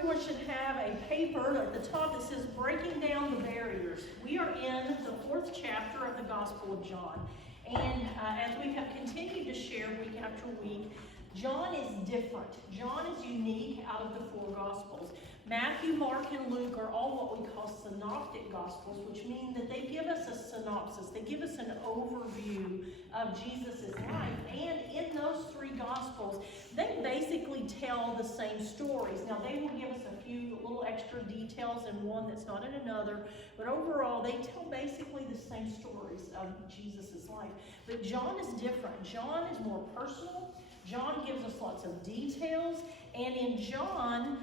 everyone should have a paper at the top that says Breaking Down the Barriers. We are in the 4th chapter of the Gospel of John. And as we have continued to share week after week, John is different. John is unique out of the 4 Gospels. Matthew, Mark, and Luke are all what we call synoptic Gospels, which mean that they give us a synopsis. They give us an overview of Jesus' life. And in those 3 Gospels, they basically tell the same stories. Now, they will give us a few little extra details in one that's not in another, but overall, they tell basically the same stories of Jesus' life. But John is different. John is more personal. John gives us lots of details, and in John,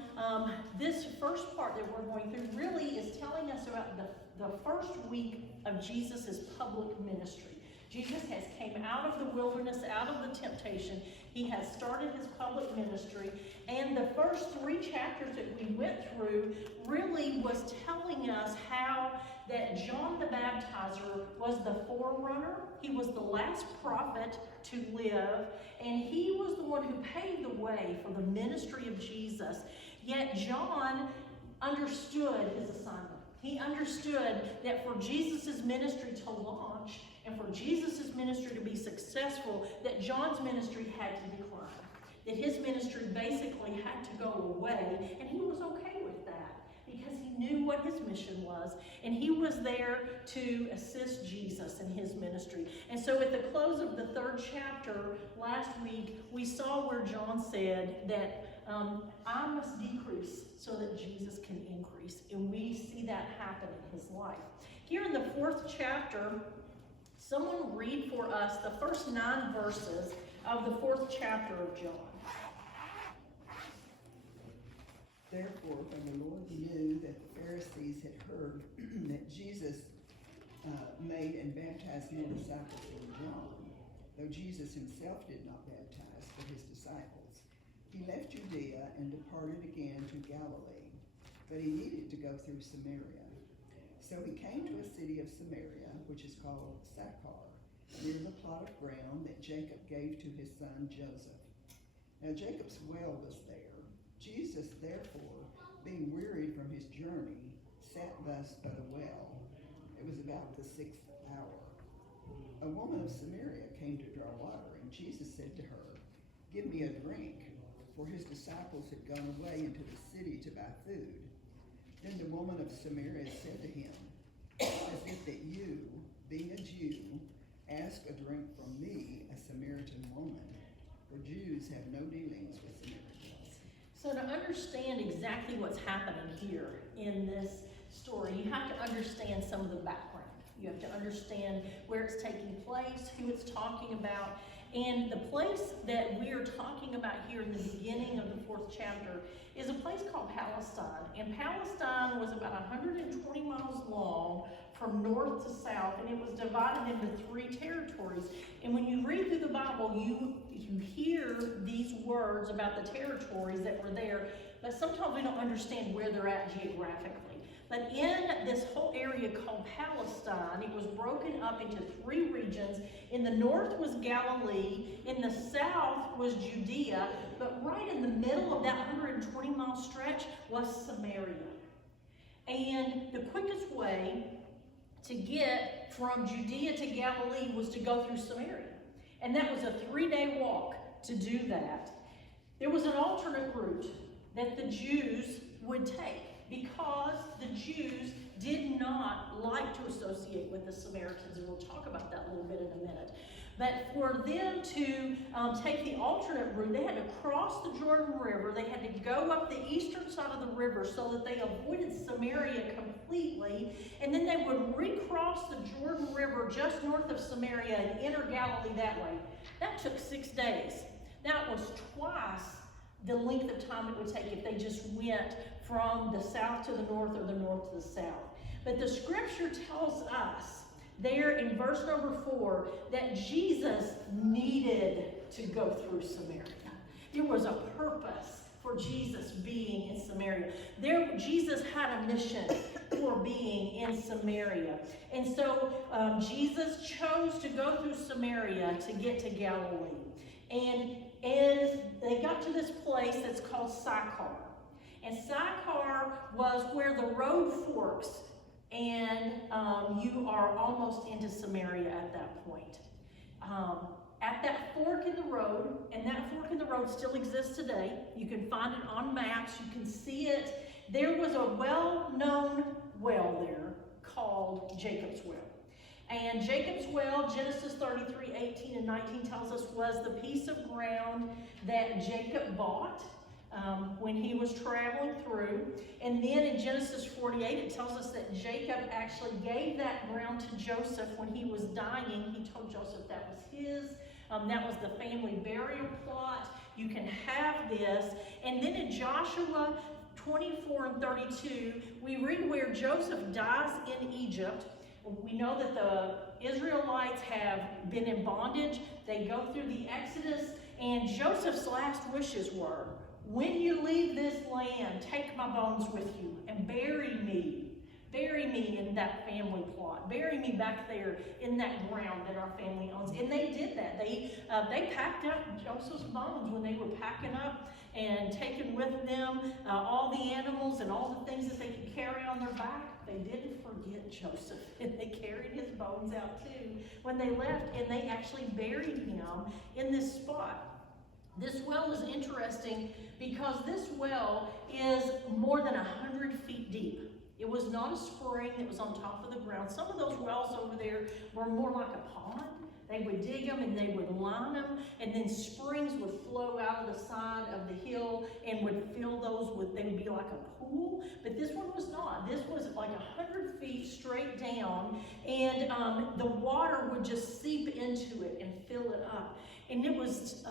this first part that we're going through really is telling us about the first week of Jesus' public ministry. Jesus has came out of the wilderness, out of the temptation. He has started his public ministry, and the first 3 chapters that we went through really was telling us how that John the Baptizer was the forerunner. He was the last prophet to live, and he was the one who paved the way for the ministry of Jesus. Yet John understood his assignment. He understood that for Jesus' ministry to launch and for Jesus' ministry to be successful, that John's ministry had to decline. That his ministry basically had to go away, and he was okay with that because he knew what his mission was, and he was there to assist Jesus in his ministry. And so at the close of the 3rd chapter last week, we saw where John said that I must decrease so that Jesus can increase. And we see that happen in his life. Here in the 4th chapter, someone read for us the first 9 verses of the 4th chapter of John. Therefore, when the Lord knew that the Pharisees had heard that Jesus made and baptized more disciples than John, though Jesus himself did not baptize but his disciples, he left Judea and departed again to Galilee. But he needed to go through Samaria. So he came to a city of Samaria, which is called Sychar, near the plot of ground that Jacob gave to his son Joseph. Now Jacob's well was there. Jesus, therefore, being wearied from his journey, sat thus by the well. It was about the 6th hour. A woman of Samaria came to draw water, and Jesus said to her, "Give me a drink," for his disciples had gone away into the city to buy food. Then the woman of Samaria said to him, "As if that you, being a Jew, ask a drink from me, a Samaritan woman, for Jews have no dealings with Samaritans." So to understand exactly what's happening here in this story, you have to understand some of the background. You have to understand where it's taking place, who it's talking about. And the place that we are talking about here in the beginning of the 4th chapter is a place called Palestine. And Palestine was about 120 miles long from north to south, and it was divided into 3 territories. And when you read through the Bible, you hear these words about the territories that were there, but sometimes we don't understand where they're at geographically. But in this whole area called Palestine, it was broken up into 3 regions. In the north was Galilee, in the south was Judea, but right in the middle of that 120-mile stretch was Samaria. And the quickest way to get from Judea to Galilee was to go through Samaria. And that was a 3-day walk to do that. There was an alternate route that the Jews would take because the Jews did not like to associate with the Samaritans, and we'll talk about that a little bit in a minute. But for them to take the alternate route, they had to cross the Jordan River. They had to go up the eastern side of the river so that they avoided Samaria completely. And then they would recross the Jordan River just north of Samaria and enter Galilee that way. That took 6 days. That was twice the length of time it would take if they just went from the south to the north or the north to the south. But the scripture tells us there in verse number 4 that Jesus needed to go through Samaria. There was a purpose for Jesus being in Samaria. Jesus had a mission for being in Samaria. And so Jesus chose to go through Samaria to get to Galilee. And they got to this place that's called Sychar. And Sychar was where the road forks, and you are almost into Samaria at that point. At that fork in the road, and that fork in the road still exists today. You can find it on maps, you can see it. There was a well-known well there called Jacob's Well. And Jacob's Well, Genesis 33, 18 and 19 tells us, was the piece of ground that Jacob bought when he was traveling through. And then in Genesis 48, it tells us that Jacob actually gave that ground to Joseph when he was dying. He told Joseph that was his. That was the family burial plot. You can have this. And then in Joshua 24 and 32, we read where Joseph dies in Egypt. We know that the Israelites have been in bondage. They go through the Exodus, and Joseph's last wishes were, when you leave this land, take my bones with you and bury me. Bury me in that family plot. Bury me back there in that ground that our family owns. And they did that. They packed up Joseph's bones when they were packing up and taking with them all the animals and all the things that they could carry on their back. They didn't forget Joseph, and they carried his bones out too when they left, and they actually buried him in this spot. This well is interesting because this well is more than 100 feet deep. It was not a spring that was on top of the ground. Some of those wells over there were more like a pond. They would dig them and they would line them, and then springs would flow out of the side of the hill and would fill those with, they would be like a pool. But this one was not. This was like 100 feet straight down, and the water would just seep into it and fill it up. And it was,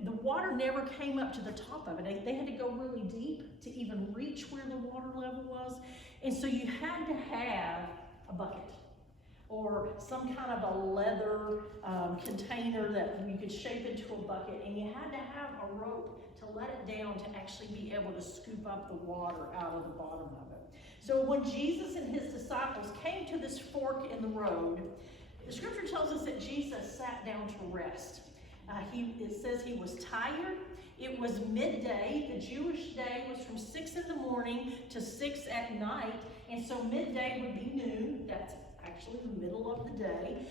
the water never came up to the top of it. They had to go really deep to even reach where the water level was. And so you had to have a bucket or some kind of a leather container that you could shape into a bucket. And you had to have a rope to let it down to actually be able to scoop up the water out of the bottom of it. So when Jesus and his disciples came to this fork in the road, the scripture tells us that Jesus sat down to rest. It says he was tired. It was midday. The Jewish day was from 6 in the morning to 6 at night. And so midday would be noon. That's actually the middle of the day.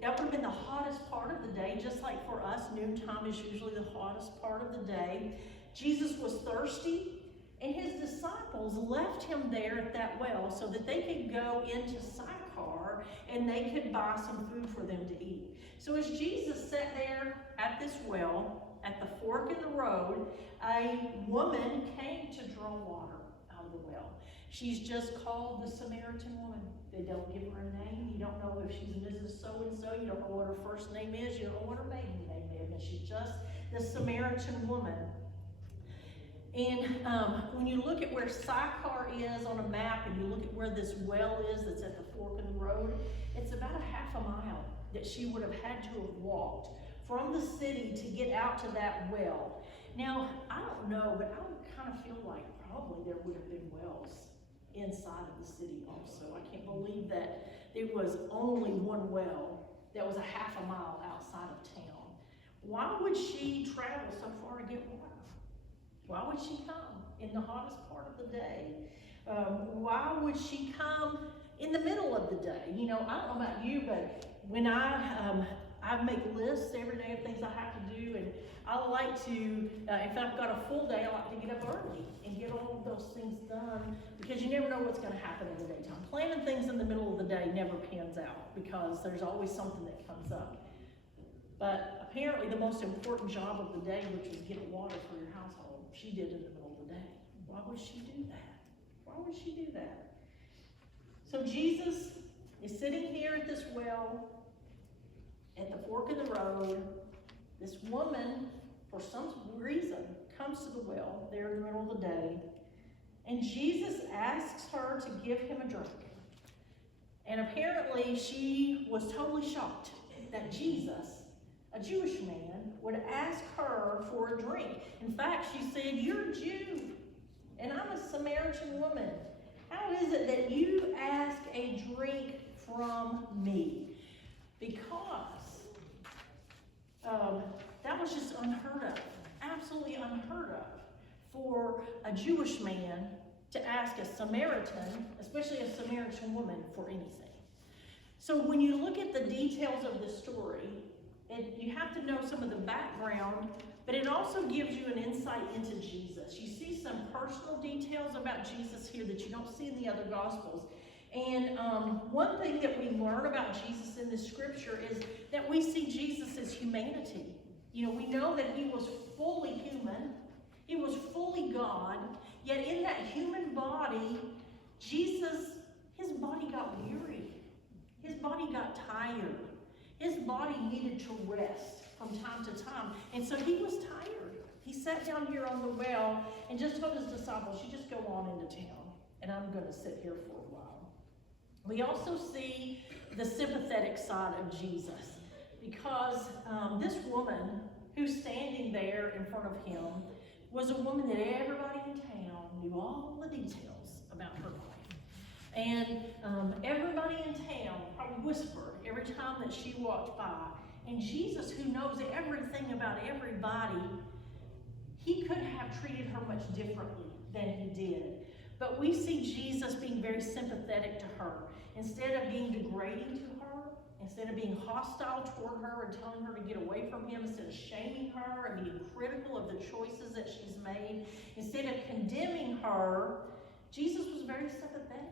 That would have been the hottest part of the day, just like for us, noontime is usually the hottest part of the day. Jesus was thirsty, and his disciples left him there at that well so that they could go into Sychar and they could buy some food for them to eat. So as Jesus sat there at this well, at the fork in the road, a woman came to draw water out of the well. She's just called the Samaritan woman. They don't give her a name. You don't know if she's Mrs. So-and-so. You don't know what her first name is. You don't know what her maiden name is. And she's just the Samaritan woman. And when you look at where Sychar is on a map, and you look at where this well is that's at the fork in the road, it's about a half a mile that she would have had to have walked from the city to get out to that well. Now, I don't know, but I would kind of feel like probably there would have been wells inside of the city also. I can't believe that there was only one well that was a half a mile outside of town. Why would she travel so far to get water? Why would she come in the hottest part of the day? Why would she come in the middle of the day? You know, I don't know about you, but when I make lists every day of things I have to do, and I like to, if I've got a full day, I like to get up early and get all of those things done, because you never know what's going to happen in the daytime. Planning things in the middle of the day never pans out, because there's always something that comes up. But apparently the most important job of the day, which is get water for your household, she did in the middle of the day. Why would she do that? Why would she do that? So Jesus is sitting here at this well, at the fork of the road. This woman, for some reason, comes to the well there in the middle of the day, and Jesus asks her to give him a drink. And apparently she was totally shocked that Jesus, a Jewish man, would ask her for a drink. In fact, she said, "You're a Jew, and I'm a Samaritan woman. How is it that you ask a drink from me?" Because that was just unheard of, absolutely unheard of for a Jewish man to ask a Samaritan, especially a Samaritan woman, for anything. So when you look at the details of the story, you have to know some of the background, but it also gives you an insight into Jesus. You see some personal details about Jesus here that you don't see in the other Gospels. And one thing that we learn about Jesus in the scripture is that we see Jesus as humanity. You know, we know that he was fully human, he was fully God, yet in that human body, Jesus, his body got weary. His body got tired. His body needed to rest from time to time. And so he was tired. He sat down here on the well and just told his disciples, you just go on into town, and I'm going to sit here for a while. We also see the sympathetic side of Jesus, because this woman who's standing there in front of him was a woman that everybody in town knew all the details about her life. And everybody in town probably whispered every time that she walked by. And Jesus, who knows everything about everybody, he could have treated her much differently than he did. But we see Jesus being very sympathetic to her. Instead of being degrading to her, instead of being hostile toward her and telling her to get away from him, instead of shaming her and being critical of the choices that she's made, instead of condemning her, Jesus was very sympathetic.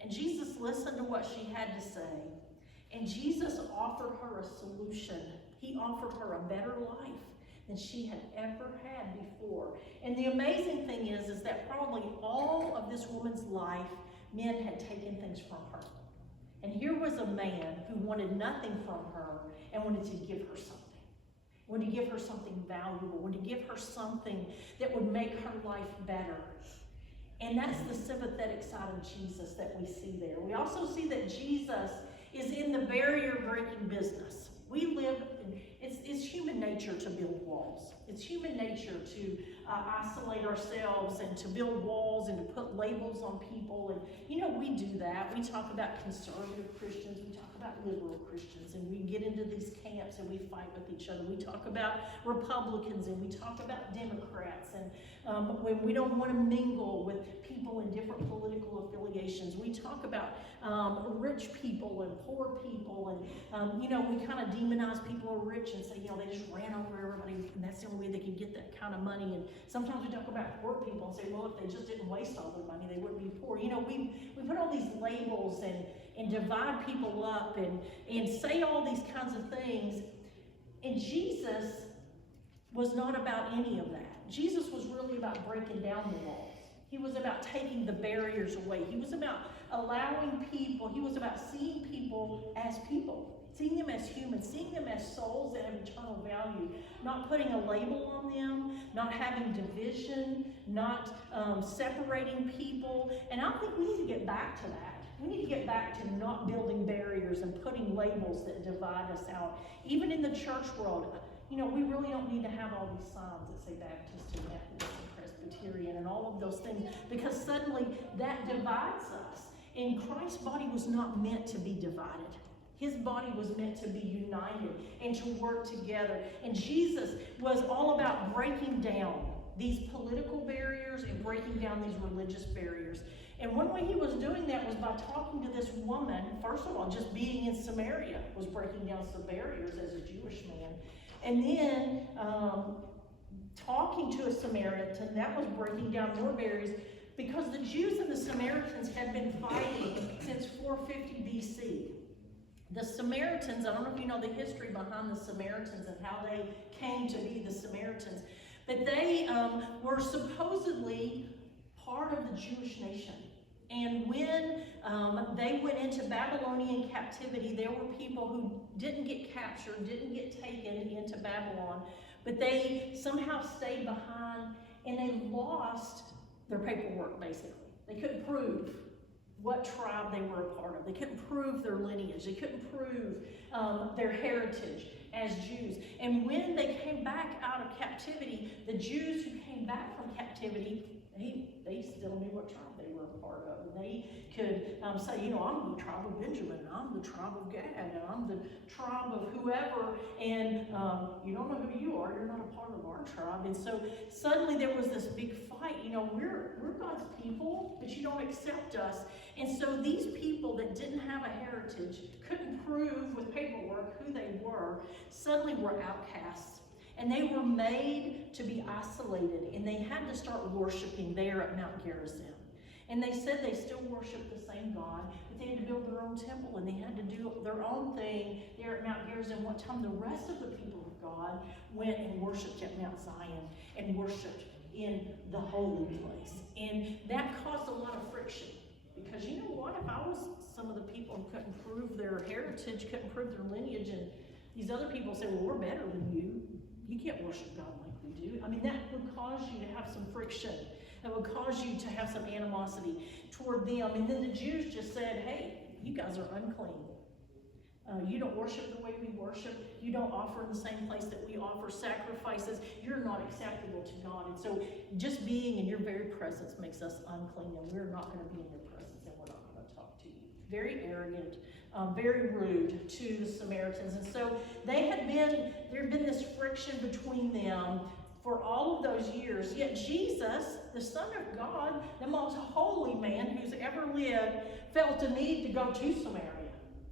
And Jesus listened to what she had to say. And Jesus offered her a solution. He offered her a better life than she had ever had before. And the amazing thing is that probably all of this woman's life, men had taken things from her. And here was a man who wanted nothing from her and wanted to give her something. Wanted to give her something valuable. Wanted to give her something that would make her life better. And that's the sympathetic side of Jesus that we see there. We also see that Jesus is in the barrier-breaking business. We live, it's human nature to build walls. It's human nature to isolate ourselves and to build walls and to put labels on people. And, you know, we do that. We talk about conservative Christians. We talk about liberal Christians. And we get into these camps and we fight with each other. We talk about Republicans and we talk about Democrats. And when we don't want to mingle with people in different political affiliations, we talk about rich people and poor people. And, you know, we kind of demonize people who are rich and say, you know, they just ran over everybody and that's the only way they could get that kind of money. And sometimes we talk about poor people and say, well, if they just didn't waste all their money, they wouldn't be poor. You know, we put all these labels and divide people up and say all these kinds of things. And Jesus was not about any of that. Jesus was really about breaking down the walls. He was about taking the barriers away. He was about allowing people, he was about seeing people as people, seeing them as humans, seeing them as souls that have eternal value, not putting a label on them, not having division, not separating people. And I think we need to get back to that. We need to get back to not building barriers and putting labels that divide us out. Even in the church world, you know, we really don't need to have all these signs that say Baptist and Methodist and Presbyterian and all of those things, because suddenly that divides us. And Christ's body was not meant to be divided. His body was meant to be united and to work together. And Jesus was all about breaking down these political barriers and breaking down these religious barriers. And one way he was doing that was by talking to this woman. First of all, just being in Samaria was breaking down some barriers as a Jewish man. And then talking to a Samaritan, that was breaking down more barriers, because the Jews and the Samaritans had been fighting since 450 BC. The Samaritans, I don't know if you know the history behind the Samaritans and how they came to be the Samaritans, but they were supposedly part of the Jewish nation. And when they went into Babylonian captivity, there were people who didn't get captured, didn't get taken into Babylon, but they somehow stayed behind and they lost their paperwork, basically. They couldn't prove what tribe they were a part of. They couldn't prove their lineage. They couldn't prove their heritage as Jews. And when they came back out of captivity, the Jews who came back from captivity, they still knew what tribe they were a part of. And they could say, you know, I'm the tribe of Benjamin, and I'm the tribe of Gad, and I'm the tribe of whoever, and you don't know who you are, you're not a part of our tribe. And so suddenly there was this big fight, you know, we're God's people, but you don't accept us. And so these people that didn't have a heritage, couldn't prove with paperwork who they were, suddenly were outcasts. And they were made to be isolated, and they had to start worshiping there at Mount Gerizim. And they said they still worshiped the same God, but they had to build their own temple, and they had to do their own thing there at Mount Gerizim. One time the rest of the people of God went and worshiped at Mount Zion and worshiped in the holy place. And that caused a lot of friction. Because you know what, if I was some of the people who couldn't prove their heritage, couldn't prove their lineage, and these other people say, well, we're better than you. You can't worship God like we do. I mean, that would cause you to have some friction. That would cause you to have some animosity toward them. And then the Jews just said, hey, you guys are unclean. You don't worship the way we worship. You don't offer in the same place that we offer sacrifices. You're not acceptable to God. And so just being in your very presence makes us unclean, and we're not going to be in your presence, and we're not going to talk to you. Very arrogant, very rude to the Samaritans. And so there had been this friction between them for all of those years. Yet Jesus, the Son of God, the most holy man who's ever lived, felt a need to go to Samaria,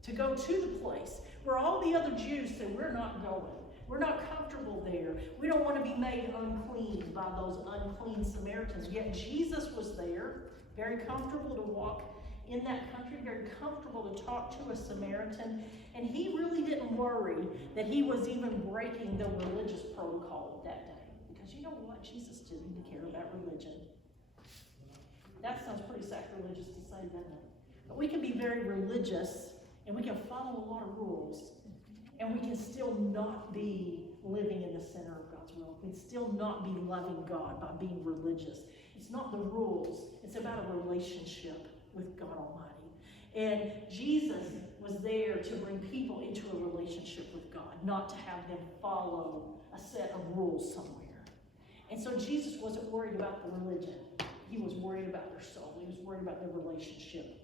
to go to the place where all the other Jews said, we're not going. We're not comfortable there. We don't want to be made unclean by those unclean Samaritans. Yet Jesus was there, very comfortable to walk in that country, very comfortable to talk to a Samaritan, and he really didn't worry that he was even breaking the religious protocol that day. Because you know what? Jesus didn't care about religion. That sounds pretty sacrilegious to say, doesn't it? But we can be very religious, and we can follow a lot of rules, and we can still not be living in the center of God's will. We can still not be loving God by being religious. It's not the rules. It's about a relationship with God Almighty. And Jesus was there to bring people into a relationship with God, not to have them follow a set of rules somewhere. And so Jesus wasn't worried about the religion. He was worried about their soul. He was worried about their relationship.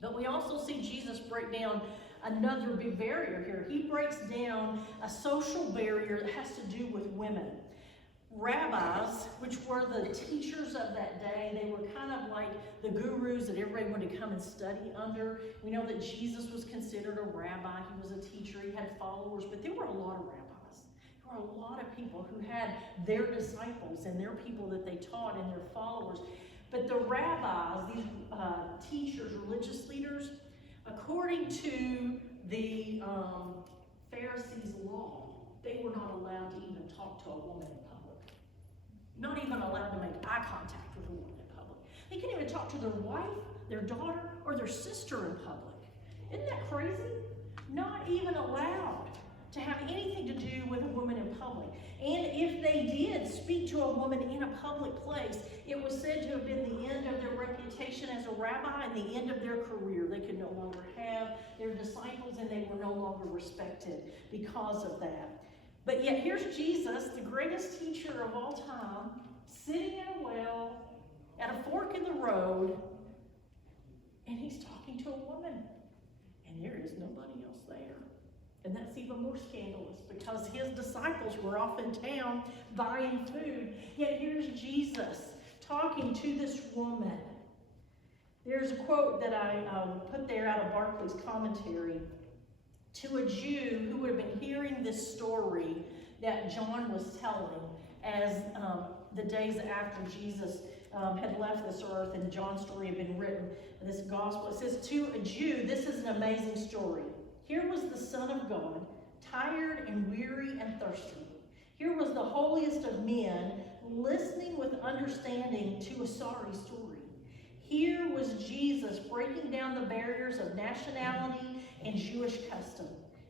But we also see Jesus break down another big barrier here. He breaks down a social barrier that has to do with women. Rabbis, which were the teachers of that day, they were kind of like the gurus that everybody wanted to come and study under. We know that Jesus was considered a rabbi. He was a teacher. He had followers, but there were a lot of rabbis. There were a lot of people who had their disciples and their people that they taught and their followers. But the rabbis, these teachers, religious leaders, according to the Pharisees' law, they were not allowed to even talk to a woman in public. Not even allowed to make eye contact with a woman in public. They couldn't even talk to their wife, their daughter, or their sister in public. Isn't that crazy? Not even allowed to have anything to do with a woman in public. And if they did speak to a woman in a public place, it was said to have been the end of their reputation as a rabbi and the end of their career. They could no longer have their disciples, and they were no longer respected because of that. But yet here's Jesus, the greatest teacher of all time, sitting in a well at a fork in the road, and he's talking to a woman, and there is nobody else there. And that's even more scandalous because his disciples were off in town buying food. Yet here's Jesus talking to this woman. There's a quote that I put there out of Barclay's commentary. To a Jew who would have been hearing this story that John was telling as the days after Jesus had left this earth and John's story had been written, this gospel, it says, to a Jew, this is an amazing story. Here was the Son of God, tired and weary and thirsty. Here was the holiest of men, listening with understanding to a sorry story. Here was Jesus breaking down the barriers of nationality and Jewish custom.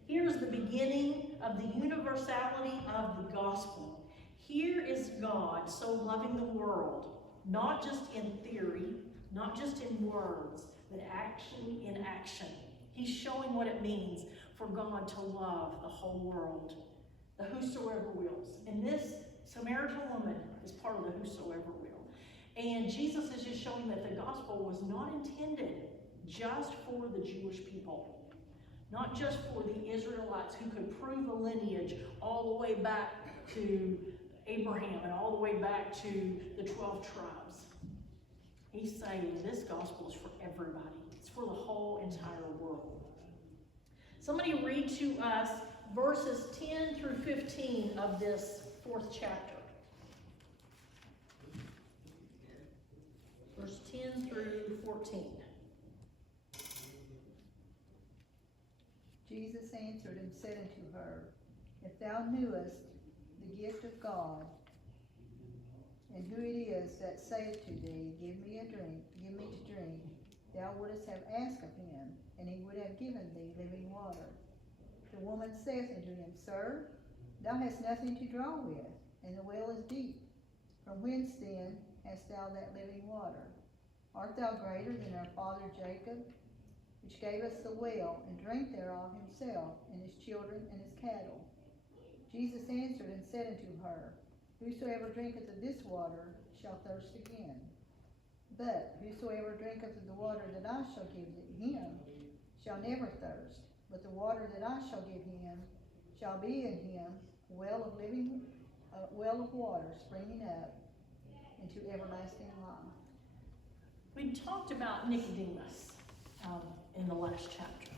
Here is the beginning of the universality of the gospel. Here is God so loving the world, not just in theory, not just in words, but actually in action. He's showing what it means for God to love the whole world, the whosoever wills. And this Samaritan woman is part of the whosoever will. And Jesus is just showing that the gospel was not intended just for the Jewish people, not just for the Israelites who could prove a lineage all the way back to Abraham and all the way back to the 12 tribes. He's saying this gospel is for everybody. It's for the whole entire world. Somebody read to us verses 10 through 15 of this 4th chapter. Verse 10 through 14. Jesus answered and said unto her, If thou knewest the gift of God, and who it is that saith to thee, Give me to drink, thou wouldest have asked of him, and he would have given thee living water. The woman saith unto him, Sir, thou hast nothing to draw with, and the well is deep. From whence then hast thou that living water? Art thou greater than our father Jacob, which gave us the well, and drank thereof himself, and his children, and his cattle? Jesus answered and said unto her, Whosoever drinketh of this water shall thirst again. But whosoever drinketh of the water that I shall give him shall never thirst. But the water that I shall give him shall be in him a well of water springing up into everlasting life. We talked about Nicodemus in the last chapter.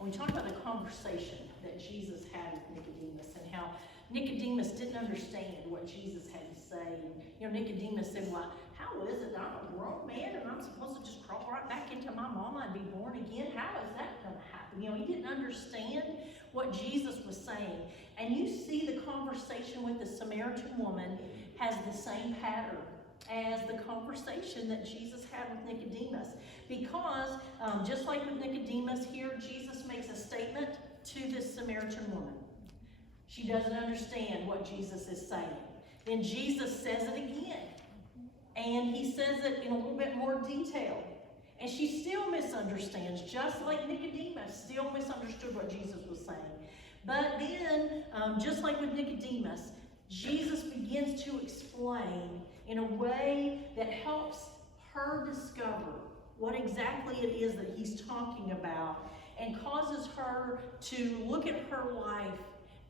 And we talked about the conversation that Jesus had with Nicodemus and how Nicodemus didn't understand what Jesus had to say. And, Nicodemus said, well, how is it that I'm a grown man and I'm supposed to just crawl right back into my mama and be born again? How is that going to happen? He didn't understand what Jesus was saying. And you see the conversation with the Samaritan woman has the same pattern as the conversation that Jesus had with Nicodemus. Because just like with Nicodemus here, Jesus makes a statement to this Samaritan woman. She doesn't understand what Jesus is saying. Then Jesus says it again. And he says it in a little bit more detail. And she still misunderstands, just like Nicodemus still misunderstood what Jesus was saying. But then, just like with Nicodemus, Jesus begins to explain in a way that helps her discover what exactly it is that he's talking about and causes her to look at her life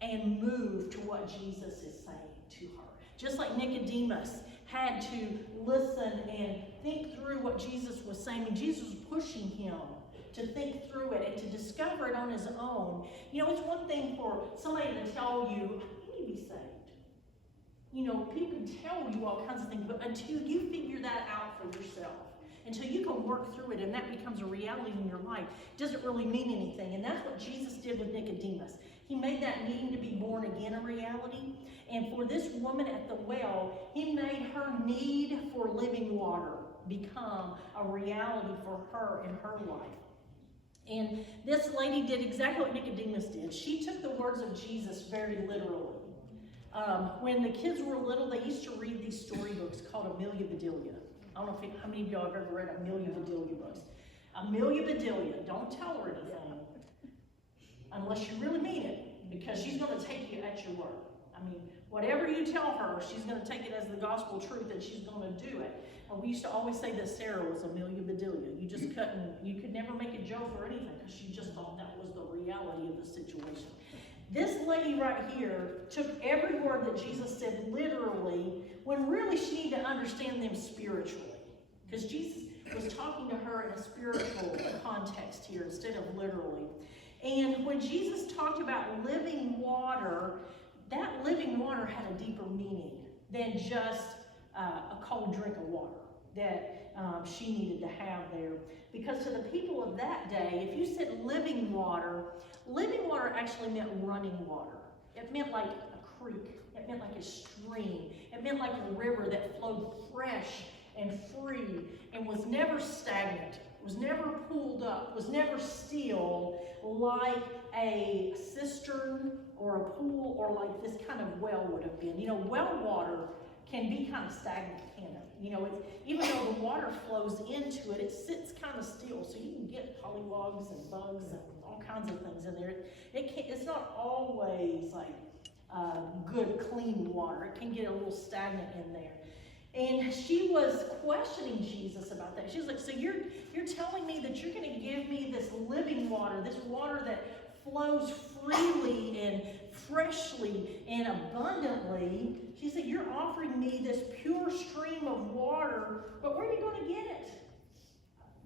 and move to what Jesus is saying to her. Just like Nicodemus had to listen and think through what Jesus was saying, and Jesus was pushing him to think through it and to discover it on his own. It's one thing for somebody to tell you, you need to be saved. People can tell you all kinds of things, but until you figure that out for yourself, until you can work through it and that becomes a reality in your life, it doesn't really mean anything. And that's what Jesus did with Nicodemus. He made that needing to be born again a reality. And for this woman at the well, he made her need for living water become a reality for her in her life. And this lady did exactly what Nicodemus did. She took the words of Jesus very literally. When the kids were little, they used to read these storybooks called Amelia Bedelia. I don't know how many of y'all have ever read Amelia Bedelia books. Amelia Bedelia, don't tell her anything unless you really mean it, because she's going to take you at your word. Whatever you tell her, she's going to take it as the gospel truth and she's going to do it. And we used to always say that Sarah was Amelia Bedelia. You could never make a joke or anything because she just thought that was the reality of the situation. This lady right here took every word that Jesus said literally when really she needed to understand them spiritually. Because Jesus was talking to her in a spiritual context here instead of literally. And when Jesus talked about living water, that living water had a deeper meaning than just a cold drink of water that she needed to have there. Because to the people of that day, if you said living water actually meant running water. It meant like a creek. It meant like a stream. It meant like a river that flowed fresh and free and was never stagnant, was never pooled up, was never still like a cistern or a pool or like this kind of well would have been. Well water can be kind of stagnant, can it? Even though the water flows into it, it sits kind of still, so you can get pollywogs and bugs and all kinds of things in there. It's not always like good, clean water. It can get a little stagnant in there. And she was questioning Jesus about that. She was like, so you're telling me that you're going to give me this living water, this water that flows freely and freshly and abundantly. She said, you're offering me this pure stream of water, but where are you going to get it?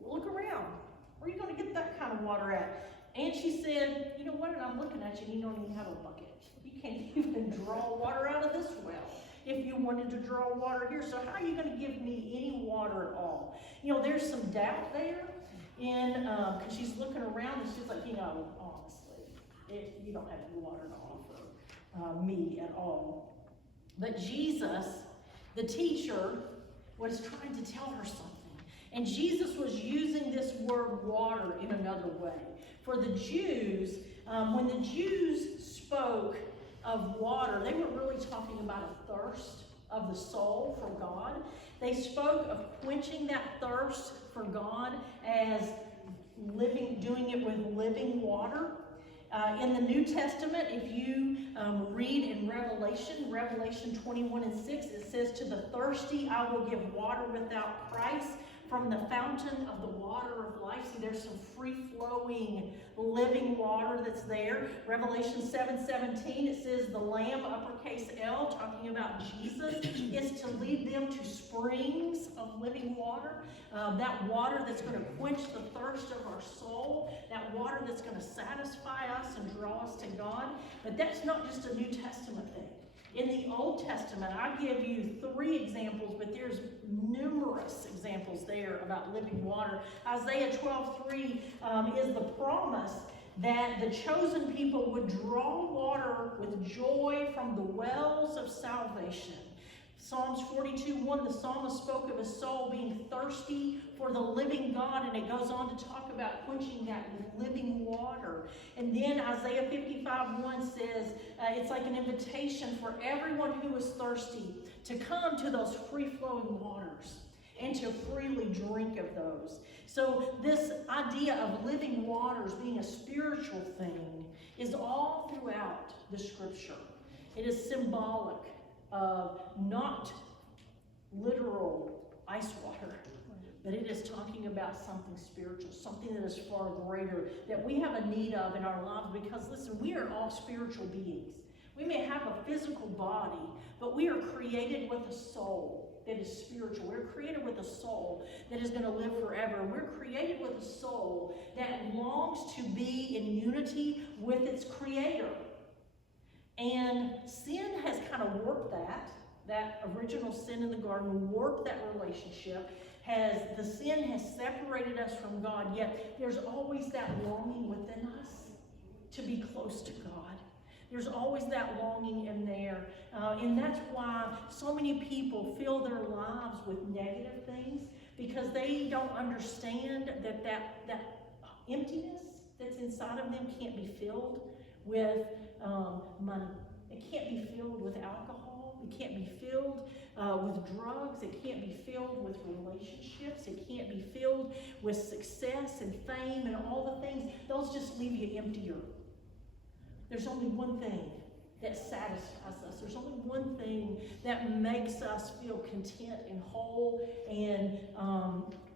Look around. Where are you going to get that kind of water at? And she said, you know what, and I'm looking at you and you don't even have a bucket. You can't even draw water out of this well. If you wanted to draw water here, so how are you going to give me any water at all? You know, there's some doubt there, and because she's looking around and she's like, you know, honestly, you don't have any water to offer me at all. But Jesus, the teacher, was trying to tell her something, and Jesus was using this word water in another way. For the Jews, when the Jews spoke of water, they were really talking about a thirst of the soul for God. They spoke of quenching that thirst for God as doing it with living water. In the New Testament, if you read in Revelation 21 and 6, it says, to the thirsty I will give water without price from the fountain of the water of life. See, there's some free-flowing living water that's there. Revelation 7:17, it says the Lamb, uppercase L, talking about Jesus, is to lead them to springs of living water. That water that's going to quench the thirst of our soul. That water that's going to satisfy us and draw us to God. But that's not just a New Testament thing. In the Old Testament, I give you 3 examples, but there's numerous examples there about living water. Isaiah 12:3 is the promise that the chosen people would draw water with joy from the wells of salvation. Psalms 42:1, the psalmist spoke of his soul being thirsty for the living God, and it goes on to talk about quenching that with living water. And then Isaiah 55:1 says, it's like an invitation for everyone who is thirsty to come to those free-flowing waters and to freely drink of those. So this idea of living waters being a spiritual thing is all throughout the scripture. It is symbolic of not literal ice water, but it is talking about something spiritual, something that is far greater, that we have a need of in our lives, because listen, we are all spiritual beings. We may have a physical body, but we are created with a soul that is spiritual. We're created with a soul that is going to live forever. We're created with a soul that longs to be in unity with its creator. And sin has kind of warped that original sin in the garden, warped that relationship. The sin has separated us from God, yet there's always that longing within us to be close to God. There's always that longing in there. And that's why so many people fill their lives with negative things, because they don't understand that emptiness that's inside of them can't be filled with money. It can't be filled with alcohol. It can't be filled with drugs. It can't be filled with relationships. It can't be filled with success and fame and all the things. Those just leave you emptier. There's only one thing that satisfies us. There's only one thing that makes us feel content and whole and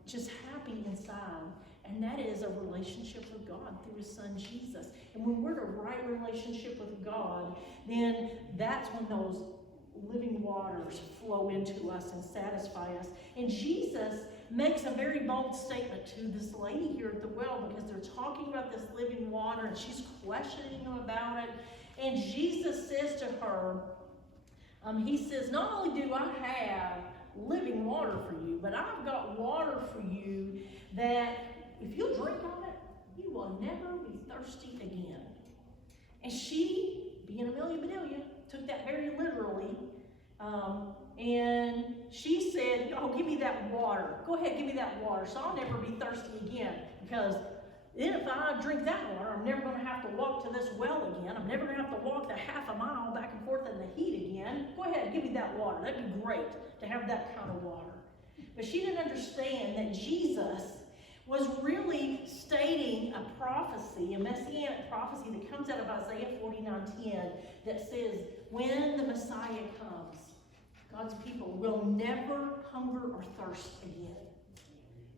just happy inside. And that is a relationship with God through his son Jesus. And when we're in a right relationship with God, then that's when those living waters flow into us and satisfy us. And Jesus makes a very bold statement to this lady here at the well, because they're talking about this living water and she's questioning him about it. And Jesus says to her, he says, not only do I have living water for you, but I've got water for you that if you drink of it, you will never be thirsty again. And she, being Amelia Bedelia, took that very literally. And she said, oh, give me that water. Go ahead, give me that water, so I'll never be thirsty again. Because then if I drink that water, I'm never going to have to walk to this well again. I'm never going to have to walk the half a mile back and forth in the heat again. Go ahead, give me that water. That'd be great to have that kind of water. But she didn't understand that Jesus was really stating a prophecy, a messianic prophecy that comes out of Isaiah 49:10 that says, when the Messiah comes, God's people will never hunger or thirst again.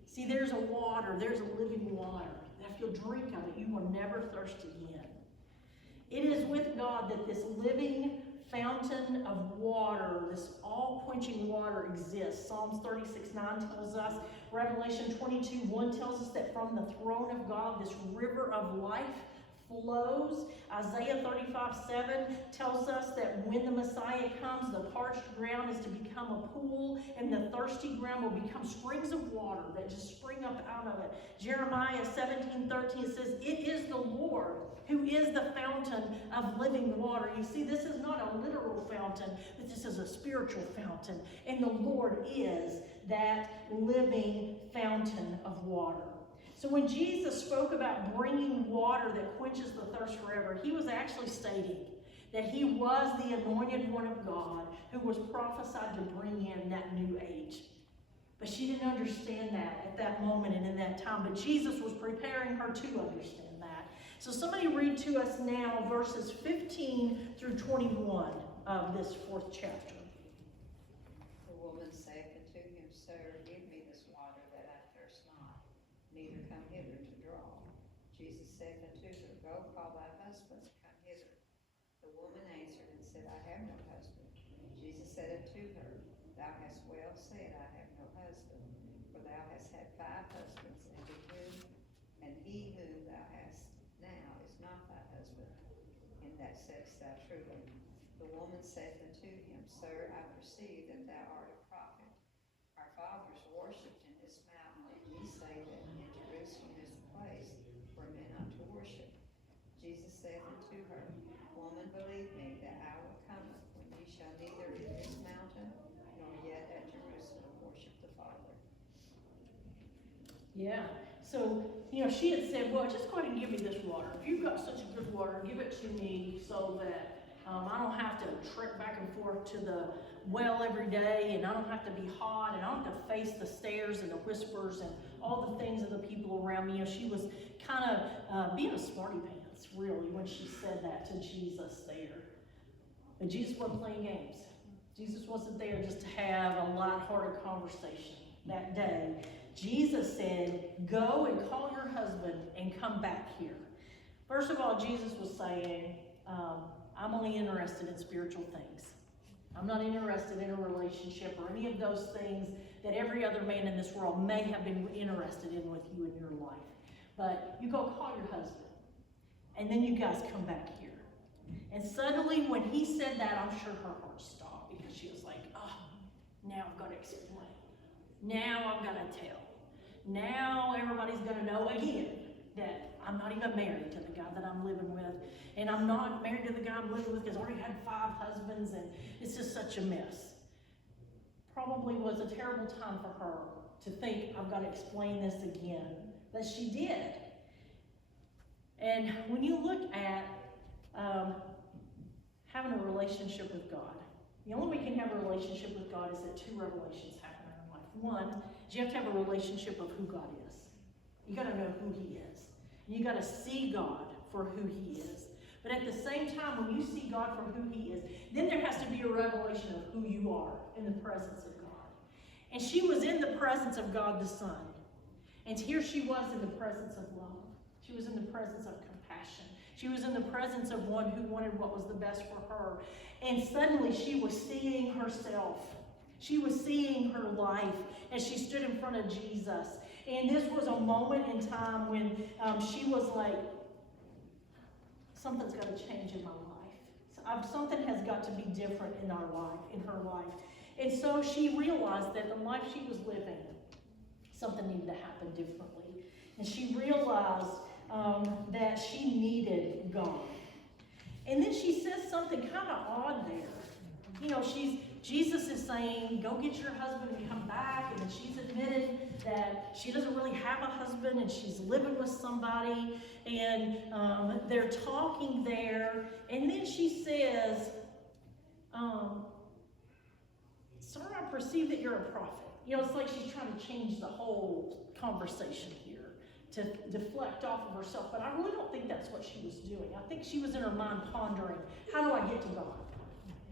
See, there's a water, there's a living water. That if you'll drink of it, you will never thirst again. It is with God that this living fountain of water, this all-quenching water exists. Psalms 36:9 tells us, Revelation 22:1 tells us that from the throne of God, this river of life flows. Isaiah 35:7 tells us that when the Messiah comes, the parched ground is to become a pool, and the thirsty ground will become springs of water that just spring up out of it. Jeremiah 17:13 says, it is the Lord who is the fountain of living water. You see, this is not a literal fountain, but this is a spiritual fountain. And the Lord is that living fountain of water. So when Jesus spoke about bringing water that quenches the thirst forever, he was actually stating that he was the anointed one of God who was prophesied to bring in that new age. But she didn't understand that at that moment and in that time. But Jesus was preparing her to understand that. So somebody read to us now verses 15 through 21 of this 4th chapter. The woman saith unto him, Sir, give me this water that I thirst not, neither come hither to draw. Jesus saith unto her, Go call thy husband, come hither. The woman answered and said, I have no husband. Jesus said unto her, Thou hast well said, I have no husband. For thou hast had 5 husbands, and he whom thou hast now is not thy husband. In that saidst thou truly. The woman saith unto him, Sir, I perceive that thou art a prophet. Our fathers worshipped in this mountain, and ye say that in Jerusalem is the place for men ought to worship. Jesus saith unto her, Woman, believe me, that hour cometh when ye shall neither in this mountain nor yet at Jerusalem worship the Father. Yeah. So, she had said, well, just go ahead and give me this water. If you've got such a good water, give it to me so that I don't have to trek back and forth to the well every day, and I don't have to be hot, and I don't have to face the stares and the whispers and all the things of the people around me. She was kind of being a smarty pants, really, when she said that to Jesus there. But Jesus wasn't playing games. Jesus wasn't there just to have a lighthearted conversation that day. Jesus said, go and call your husband and come back here. First of all, Jesus was saying, I'm only interested in spiritual things. I'm not interested in a relationship or any of those things that every other man in this world may have been interested in with you in your life. But you go call your husband, and then you guys come back here. And suddenly, when he said that, I'm sure her heart stopped, because she was like, oh, now I've got to explain. Now I've got to tell. Now everybody's going to know again that I'm not even married to the guy that I'm living with. And I'm not married to the guy I'm living with because I already had 5 husbands, and it's just such a mess. Probably was a terrible time for her to think, I've got to explain this again. But she did. And when you look at having a relationship with God, the only way you can have a relationship with God is that 2 revelations happen in our life. One is you have to have a relationship of who God is. You got to know who he is. And you got to see God for who he is. But at the same time, when you see God for who he is, then there has to be a revelation of who you are in the presence of God. And she was in the presence of God the Son. And here she was in the presence of love. She was in the presence of compassion. She was in the presence of one who wanted what was the best for her. And suddenly she was seeing herself. She was seeing her life as she stood in front of Jesus. And this was a moment in time when she was like, something's got to change in my life. Something has got to be different in our life, in her life. And so she realized that the life she was living, something needed to happen differently. And she realized that she needed God. And then she says something kind of odd there. Jesus is saying, go get your husband and come back. And then she's admitted that she doesn't really have a husband and she's living with somebody. And they're talking there. And then she says, Sir, I perceive that you're a prophet. It's like she's trying to change the whole conversation here to deflect off of herself. But I really don't think that's what she was doing. I think she was in her mind pondering, how do I get to God?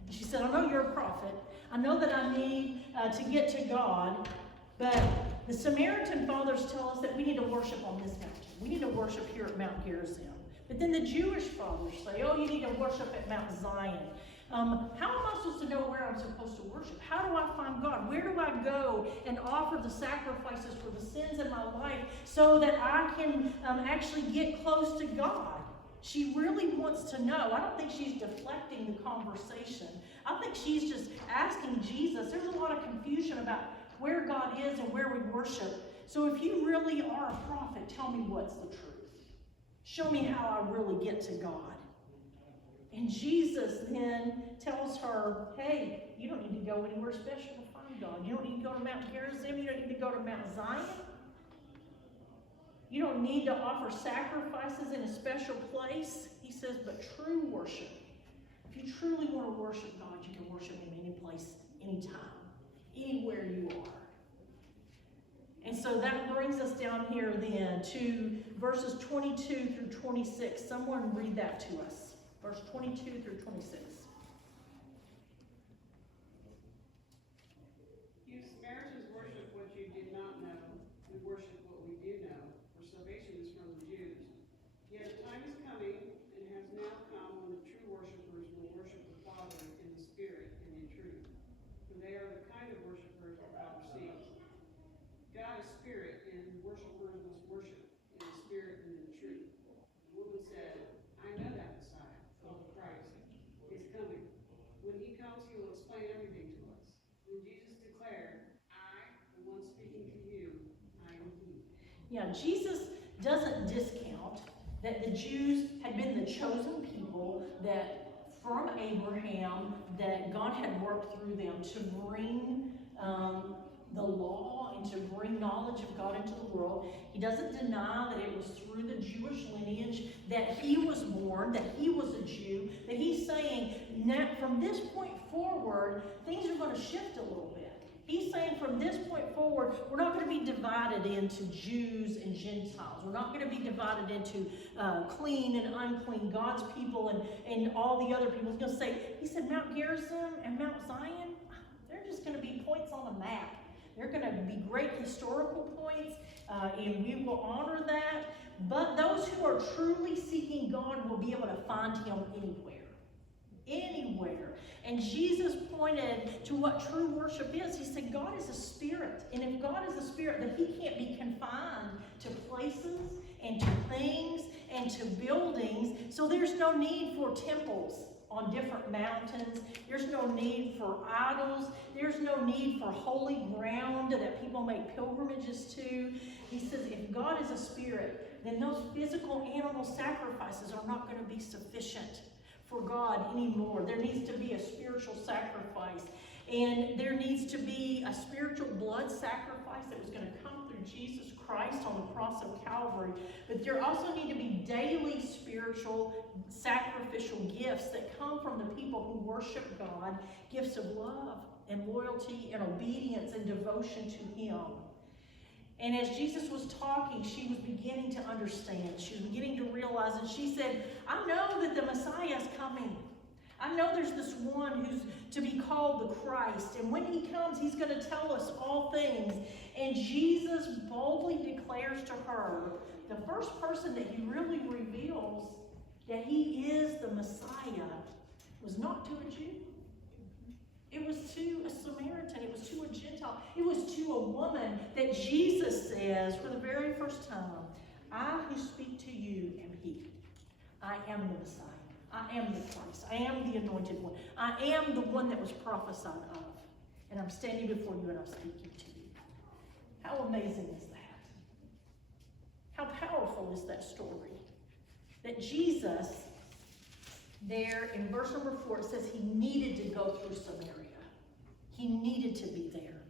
And she said, I know you're a prophet. I know that I need to get to God, but the Samaritan fathers tell us that we need to worship on this mountain. We need to worship here at Mount Gerizim. But then the Jewish fathers say, oh, you need to worship at Mount Zion. How am I supposed to know where I'm supposed to worship? How do I find God? Where do I go and offer the sacrifices for the sins in my life so that I can actually get close to God? She really wants to know. I don't think she's deflecting the conversation. I think she's just asking Jesus. There's a lot of confusion about where God is and where we worship. So if you really are a prophet, tell me what's the truth. Show me how I really get to God. And Jesus then tells her, hey, you don't need to go anywhere special to find God. You don't need to go to Mount Gerizim. You don't need to go to Mount Zion. You don't need to offer sacrifices in a special place. He says, but true worship. If you truly want to worship God, you can worship Him any place, anytime, anywhere you are. And so that brings us down here then to verses 22 through 26. Someone read that to us. Verse 22 through 26. You Samaritans worship what you did not know. We worship what we do know, for salvation is from the Jews. Yet a time is coming, and has now come, when the true worshipers will worship the Father in the Spirit and in truth. For they are the kind of worshipers the Father seeks. God is Spirit, and worshipers must worship in the Spirit and in truth. The woman said, I know that Messiah, called Christ, is coming. When he comes, he will explain everything to us. Then Jesus declared, I, the one speaking to you, I am he. Yeah, Jesus doesn't discount that the Jews had been the chosen people that from Abraham, that God had worked through them to bring the law and to bring knowledge of God into the world. He doesn't deny that it was through the Jewish lineage that he was born, that he was a Jew, that he's saying that from this point forward, things are going to shift a little bit. He's saying from this point forward, we're not going to be divided into Jews and Gentiles. We're not going to be divided into clean and unclean, God's people and all the other people. He's going to say, he said, Mount Gerizim and Mount Zion, they're just going to be points on a map. They're going to be great historical points, and we will honor that. But those who are truly seeking God will be able to find Him anywhere. Anywhere. And Jesus pointed to what true worship is. He said, God is a spirit. And if God is a spirit, then He can't be confined to places and to things and to buildings. So there's no need for temples on different mountains. There's no need for idols. There's no need for holy ground that people make pilgrimages to. He says if God is a spirit, then those physical animal sacrifices are not going to be sufficient for God anymore. There needs to be a spiritual sacrifice. And there needs to be a spiritual blood sacrifice that was going to come through Jesus Christ on the cross of Calvary. But there also need to be daily spiritual sacrificial gifts that come from the people who worship God, gifts of love and loyalty and obedience and devotion to Him. And as Jesus was talking, she was beginning to understand. She was beginning to realize, and she said, I know that the Messiah is coming. I know there's this one who's to be called the Christ. And when He comes, He's going to tell us all things. And Jesus boldly declares to her, the first person that He really reveals that He is the Messiah was not to a Jew. It was to a Samaritan. It was to a Gentile. It was to a woman that Jesus says for the very first time, I who speak to you am He. I am the Messiah. I am the Christ. I am the anointed one. I am the one that was prophesied of. And I'm standing before you and I'm speaking to you. How amazing is that? How powerful is that story? That Jesus, there in verse number 4, it says He needed to go through Samaria. He needed to be there.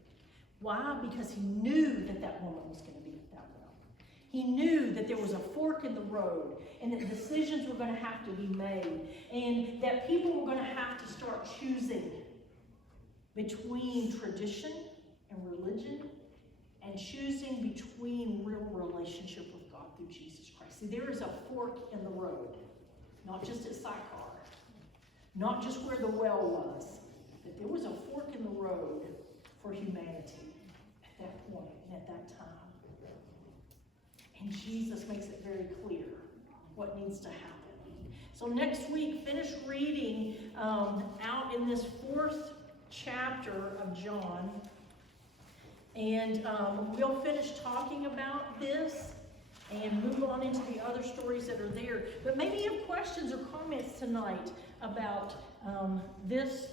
Why? Because He knew that that woman was going to be at that well. He knew that there was a fork in the road and that decisions were going to have to be made and that people were going to have to start choosing between tradition and religion and choosing between real relationship with God through Jesus Christ. See, there is a fork in the road, not just at Sychar, not just where the well was, that there was a fork in the road for humanity at that point and at that time. And Jesus makes it very clear what needs to happen. So next week, finish reading out in this 4th chapter of John. And we'll finish talking about this and move on into the other stories that are there. But maybe you have questions or comments tonight about this